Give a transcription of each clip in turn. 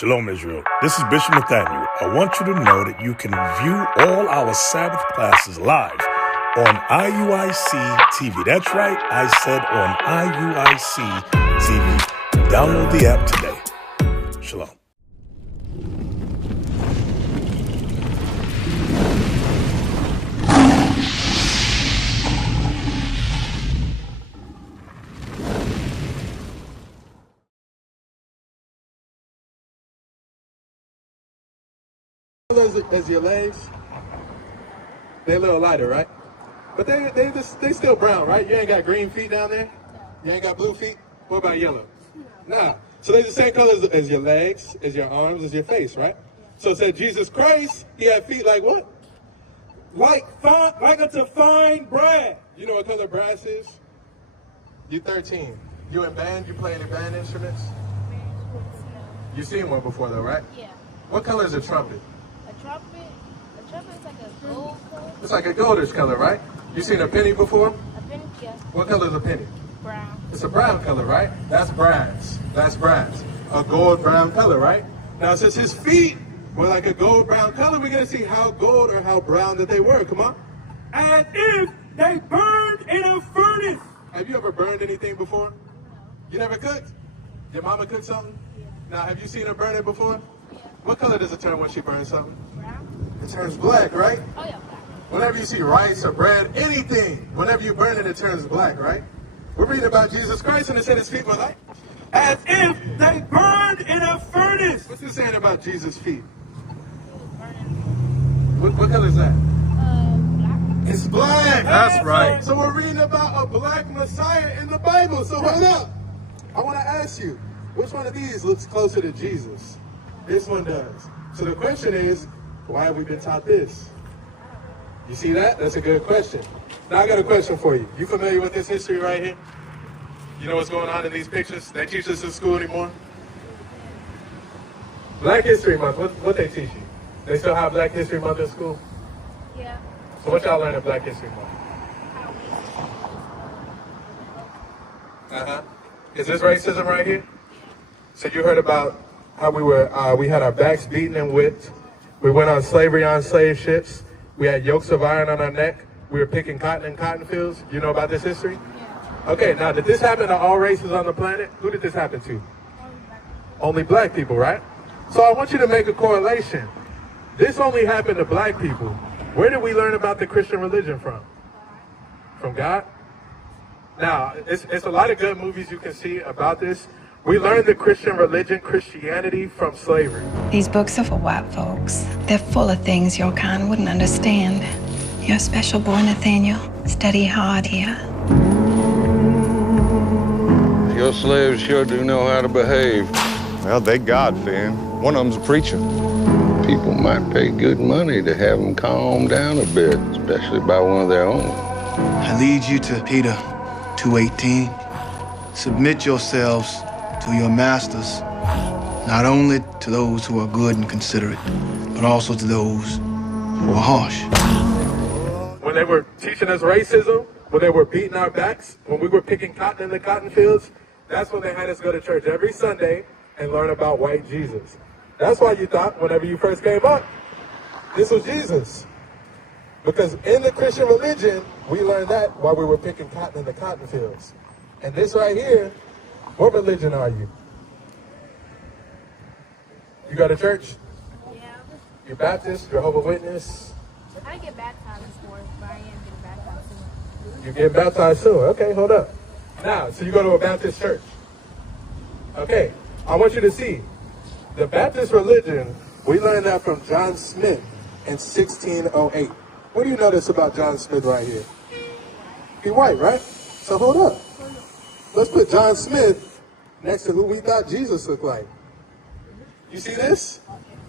Shalom, Israel. This is Bishop Nathaniel. I want you to know that you can view all our Sabbath classes live on IUIC TV. That's right, I said on IUIC TV. Download the app today. Shalom. As your legs, they're a little lighter, right? But they still brown, right? You ain't got green feet down there? You ain't got blue feet? What about yellow? Nah. So they're the same color as your legs, as your arms, as your face, right? So it said Jesus Christ, he had feet like what? Like unto fine brass. You know what color brass is? You 13. You in band? You play any band instruments? You seen one before though, right? Yeah. What color is a trumpet? A trumpet is like a gold color. It's like a goldish color, right? You seen a penny before? A penny, yeah. What color is a penny? Brown. It's a brown color, right? That's brass. That's brass. A gold brown color, right? Now since his feet were like a gold brown color, we're going to see how gold or how brown that they were. Come on. As if they burned in a furnace. Have you ever burned anything before? No. You never cooked? Your mama cooked something? Yeah. Now have you seen her burn it before? Yeah. What color does it turn when she burns something? Brown? It turns black, right? Oh, yeah, black. Whenever you see rice or bread, anything, whenever you burn it, it turns black, right? We're reading about Jesus Christ and it said his feet were like, As if they burned in a furnace. what's it saying about Jesus' feet? It was burning. What color is that? Black. It's black. That's right. So we're reading about a black Messiah in the Bible. So hold up. I want to ask you, which one of these looks closer to Jesus? This one does. So the question is, why have we been taught this? You see that? That's a good question. Now I got a question for you. You familiar with this history right here? You know what's going on in these pictures? They teach this in school anymore? Black History Month, what they teach you? They still have Black History Month in school? Yeah. So what y'all learn in Black History Month? Uh-huh. Is this racism right here? So you heard about how we had our backs beaten and whipped. We went on slavery on slave ships. We had yokes of iron on our neck. We were picking cotton in cotton fields. You know about this history? Yeah. Okay, now did this happen to all races on the planet? Who did this happen to? Only black people, right? So I want you to make a correlation. This only happened to black people. Where did we learn about the Christian religion from? From God? Now, it's a lot of good movies you can see about this. We learned the Christian religion, Christianity, from slavery. These books are for white folks. They're full of things your kind wouldn't understand. You're a special boy, Nathaniel. Study hard here. Your slaves sure do know how to behave. Well, they God-fearing. One of them's a preacher. People might pay good money to have them calm down a bit, especially by one of their own. I lead you to Peter 2:18. Submit yourselves to your masters, not only to those who are good and considerate, but also to those who are harsh. When they were teaching us racism, when they were beating our backs, when we were picking cotton in the cotton fields, that's when they had us go to church every Sunday and learn about white Jesus. That's why you thought, whenever you first came up, this was Jesus. Because in the Christian religion, we learned that while we were picking cotton in the cotton fields. And this right here, what religion are you? You go to church? Yeah. You're Baptist, Jehovah's Witness? I get baptized this morning, but I am getting baptized soon. You get baptized soon. Okay, hold up. Now, so you go to a Baptist church. Okay, I want you to see. The Baptist religion, we learned that from John Smith in 1608. What do you notice about John Smith right here? He's white, right? So hold up. Let's put John Smith next to who we thought Jesus looked like. You see this?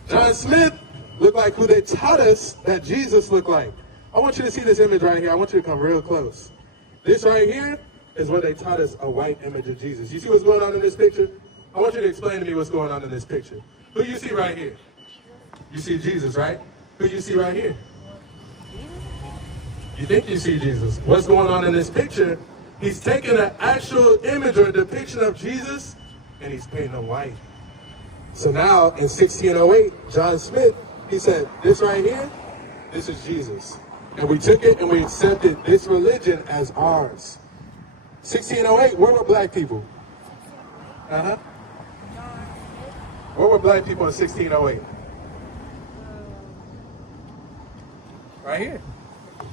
John Smith looked like who they taught us that Jesus looked like. I want you to see this image right here. I want you to come real close. This right here is where they taught us a white image of Jesus. You see what's going on in this picture? I want you to explain to me what's going on in this picture. Who you see right here? You see Jesus, right? Who you see right here? You think you see Jesus. What's going on in this picture? He's taking an actual image or a depiction of Jesus and he's painting him white. So now in 1608, John Smith, he said, this right here, this is Jesus. And we took it and we accepted this religion as ours. 1608, where were black people? Uh-huh. Where were black people in 1608? Right here.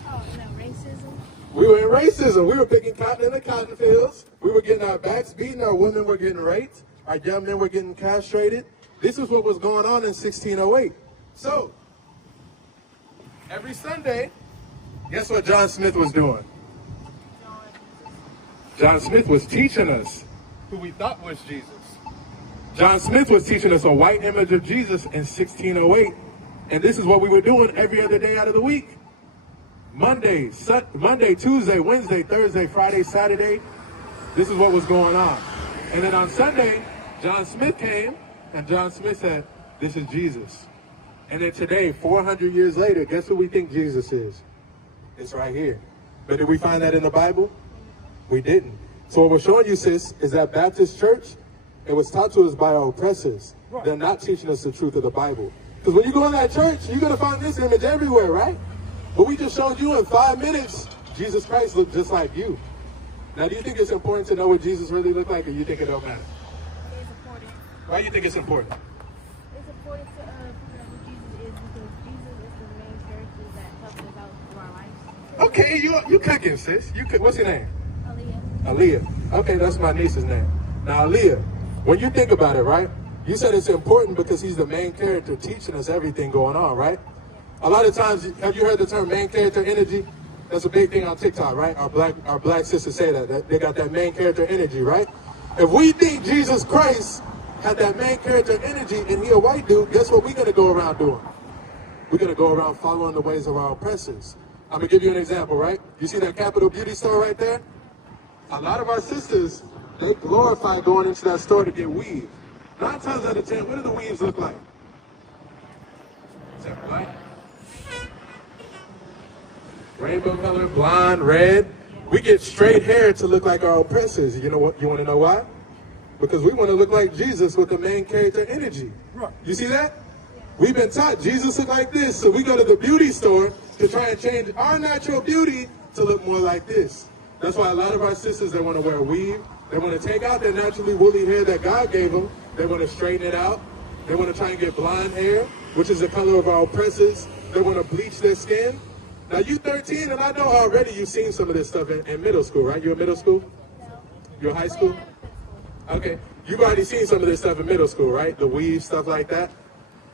Oh, no, racism. We were in racism. We were picking cotton in the cotton fields. We were getting our backs beaten. Our women were getting raped. Our young men were getting castrated. This is what was going on in 1608. So, every Sunday, guess what John Smith was doing? John Smith was teaching us who we thought was Jesus. John Smith was teaching us a white image of Jesus in 1608. And this is what we were doing every other day out of the week. Monday, Tuesday, Wednesday, Thursday, Friday, Saturday. This is what was going on. And then on Sunday, John Smith came, and John Smith said, this is Jesus. And then today, 400 years later, guess who we think Jesus is? It's right here. But did we find that in the Bible? We didn't. So what we're showing you, sis, is that Baptist church, it was taught to us by our oppressors. Right. They're not teaching us the truth of the Bible. Because when you go in that church, you're going to find this image everywhere, right? But we just showed you in 5 minutes, Jesus Christ looked just like you. Now, do you think it's important to know what Jesus really looked like, or you think it don't matter? It's important. Why do you think it's important? It's important to figure out who Jesus is because Jesus is the main character that helps us out through our lives. Okay, you cooking, sis. What's your name? Aaliyah. Aaliyah. Okay, that's my niece's name. Now, Aaliyah, when you think about it, right? You said it's important because he's the main character teaching us everything going on, right? A lot of times, have you heard the term main character energy? That's a big thing on TikTok, right? Our black sisters say that they got that main character energy, right? If we think Jesus Christ had that main character energy and he a white dude, guess what we're going to go around doing? We're going to go around following the ways of our oppressors. I'm going to give you an example, right? You see that Capitol Beauty store right there? A lot of our sisters, they glorify going into that store to get weave. 9 times out of 10, what do the weaves look like? Is that black? Rainbow color, blonde, red. We get straight hair to look like our oppressors. You know what? You want to know why? Because we want to look like Jesus with the main character energy. You see that? We've been taught Jesus look like this, so we go to the beauty store to try and change our natural beauty to look more like this. That's why a lot of our sisters, they want to wear a weave. They want to take out their naturally woolly hair that God gave them. They want to straighten it out. They want to try and get blonde hair, which is the color of our oppressors. They want to bleach their skin. Now, you 13, and I know already you've seen some of this stuff in middle school, right? You're in middle school? You're high school? Okay. You've already seen some of this stuff in middle school, right? The weave, stuff like that.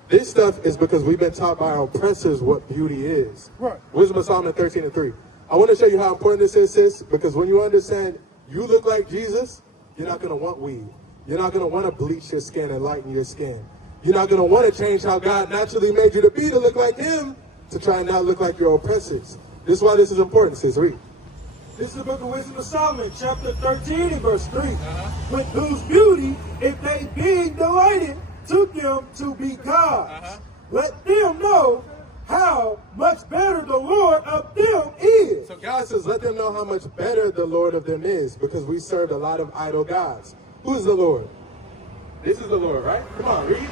This stuff is because we've been taught by our oppressors what beauty is. Right. Wisdom of Solomon 13:3. I want to show you how important this is, sis, because when you understand you look like Jesus, you're not going to want weave. You're not going to want to bleach your skin and lighten your skin. You're not going to want to change how God naturally made you to be to look like him, to try and not look like your oppressors. This is why this is important, sis. Read. This is the book of Wisdom of Solomon, chapter 13 and verse 3. With whose beauty, if they being delighted, took them to be gods. Let them know how much better the Lord of them is. So God says, let them know how much better the Lord of them is, because we served a lot of idol gods. Who is the Lord? This is the Lord, right? Come on, read.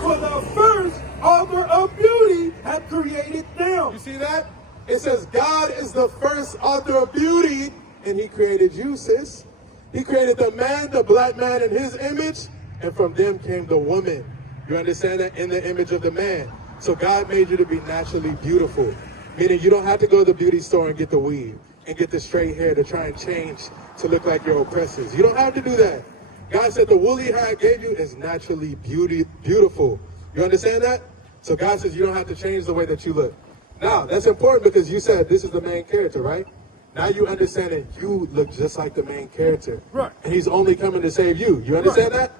For the first author of beauty hath created them. You see that? It says God is the first author of beauty, and he created you, sis. He created the man, the black man, in his image, and from them came the woman. You understand that? In the image of the man. So God made you to be naturally beautiful, meaning you don't have to go to the beauty store and get the weave and get the straight hair to try and change to look like your oppressors. You don't have to do that. God said the woolly hair I gave you is naturally beautiful. You understand that? So God says you don't have to change the way that you look. Now, that's important because you said this is the main character, right? Now you understand that you look just like the main character. Right. And he's only coming to save you. You understand that?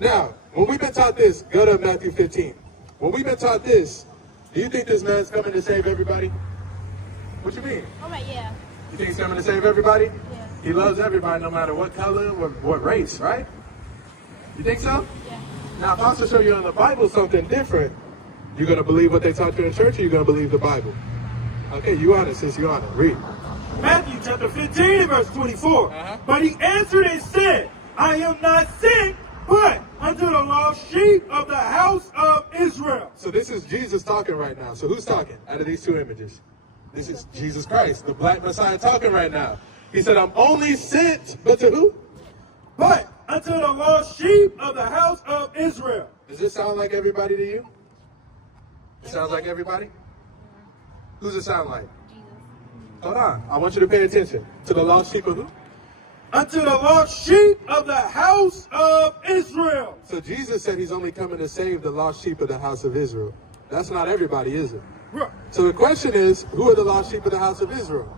Now, when we've been taught this, go to Matthew 15. When we've been taught this, do you think this man's coming to save everybody? What you mean? All right, yeah. You think he's coming to save everybody? Yeah. He loves everybody no matter what color, what race, right? You think so? Yeah. Now, if I was to show you in the Bible something different, you're going to believe what they taught you in church, or you're going to believe the Bible? Okay, you on it, sis, you on it. Read. Matthew chapter 15 verse 24. But he answered and said, I am not sent, but unto the lost sheep of the house of Israel. So this is Jesus talking right now. So who's talking out of these two images? This is Jesus Christ, the black Messiah, talking right now. He said, I'm only sent, but to who? But unto the lost sheep of the house of Israel. Does this sound like everybody to you? It sounds like everybody? Who's it sound like? Hold on. I want you to pay attention. To the lost sheep of who? Unto the lost sheep of the house of Israel. So Jesus said he's only coming to save the lost sheep of the house of Israel. That's not everybody, is it? Right. So the question is, who are the lost sheep of the house of Israel?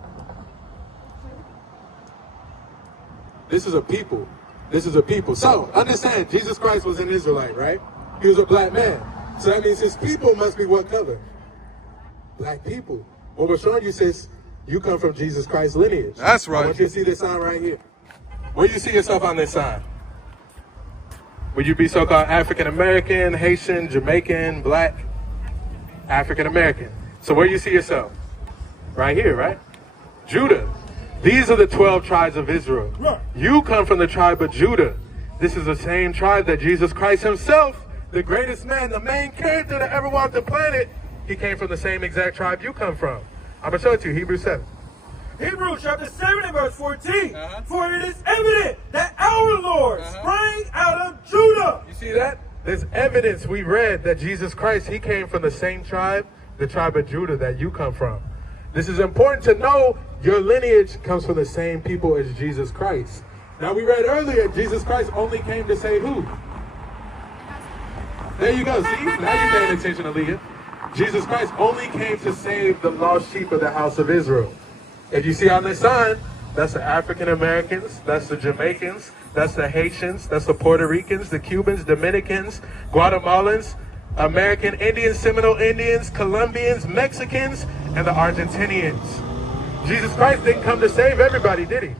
This is a people. This is a people. So understand, Jesus Christ was an Israelite, right? He was a black man. So that means his people must be what color? Black people. What we're showing you says you come from Jesus Christ's lineage. That's right. I want you to see this sign right here. Where do you see yourself on this sign? Would you be so-called African American, Haitian, Jamaican, black? African American. So where do you see yourself? Right here, right? Judah. These are the 12 tribes of Israel. Right. You come from the tribe of Judah. This is the same tribe that Jesus Christ himself, the greatest man, the main character that ever walked the planet, he came from the same exact tribe you come from. I'm going to show it to you, Hebrews 7. Hebrews chapter 7 and verse 14. For it is evident that our Lord sprang out of Judah. You see that? There's evidence we read that Jesus Christ, he came from the same tribe, the tribe of Judah that you come from. This is important to know. Your lineage comes from the same people as Jesus Christ. Now we read earlier, Jesus Christ only came to save who? There you go. See, now you're paying attention, Aaliyah. Jesus Christ only came to save the lost sheep of the house of Israel. If you see on this sign, that's the African Americans, that's the Jamaicans, that's the Haitians, that's the Puerto Ricans, the Cubans, Dominicans, Guatemalans, American Indians, Seminole Indians, Colombians, Mexicans, and the Argentinians. Jesus Christ didn't come to save everybody, did he?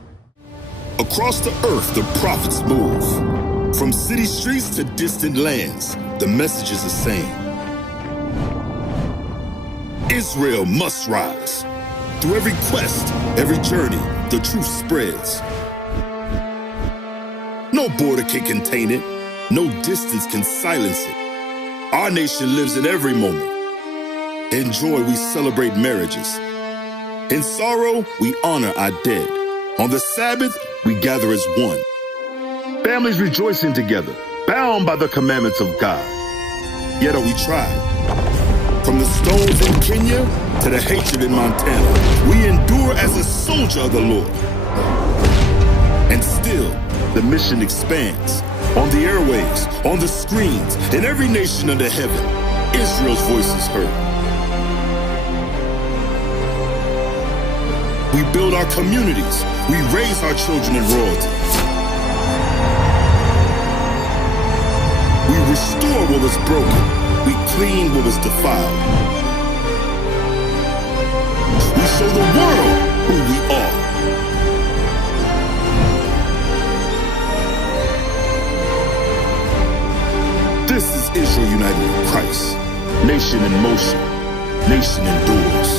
Across the earth, the prophets move. From city streets to distant lands, the message is the same. Israel must rise. Through every quest, every journey, the truth spreads. No border can contain it. No distance can silence it. Our nation lives in every moment. In joy, we celebrate marriages. In sorrow, we honor our dead. On the Sabbath, we gather as one. Families rejoicing together, bound by the commandments of God. Yet are we tried. From the stones in Kenya to the hatred in Montana, we endure as a soldier of the Lord. And still, the mission expands. On the airwaves, on the screens, in every nation under heaven, Israel's voice is heard. We build our communities. We raise our children in royalty. We restore what was broken. We clean what was defiled. We show the world who we are. This is Israel united in Christ. Nation in motion. Nation endures.